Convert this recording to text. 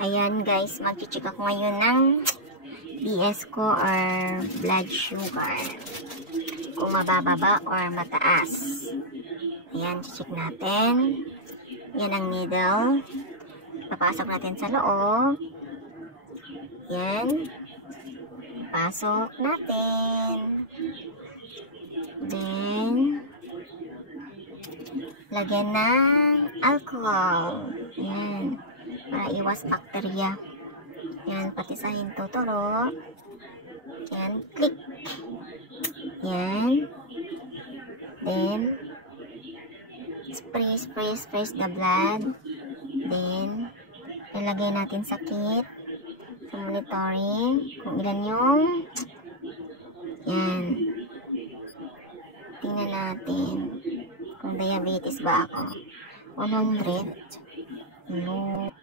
Ayan guys, mag-check ako ngayon ng BS ko or blood sugar. Kung mababa ba or mataas. Ayan, check natin. Yan ang needle. Papasok natin sa loob. Yan. Pasok natin. Then, lagyan ng alcohol. Yan. Para iwas bakterya. Yan, pati sa hintuturo. Yan, click. Yan. Then, spray the blood. Then, ilagay natin sa kit. Sa monitoring. Kung ilan yung yan. Tingnan natin kung diabetes ba ako. 100. No.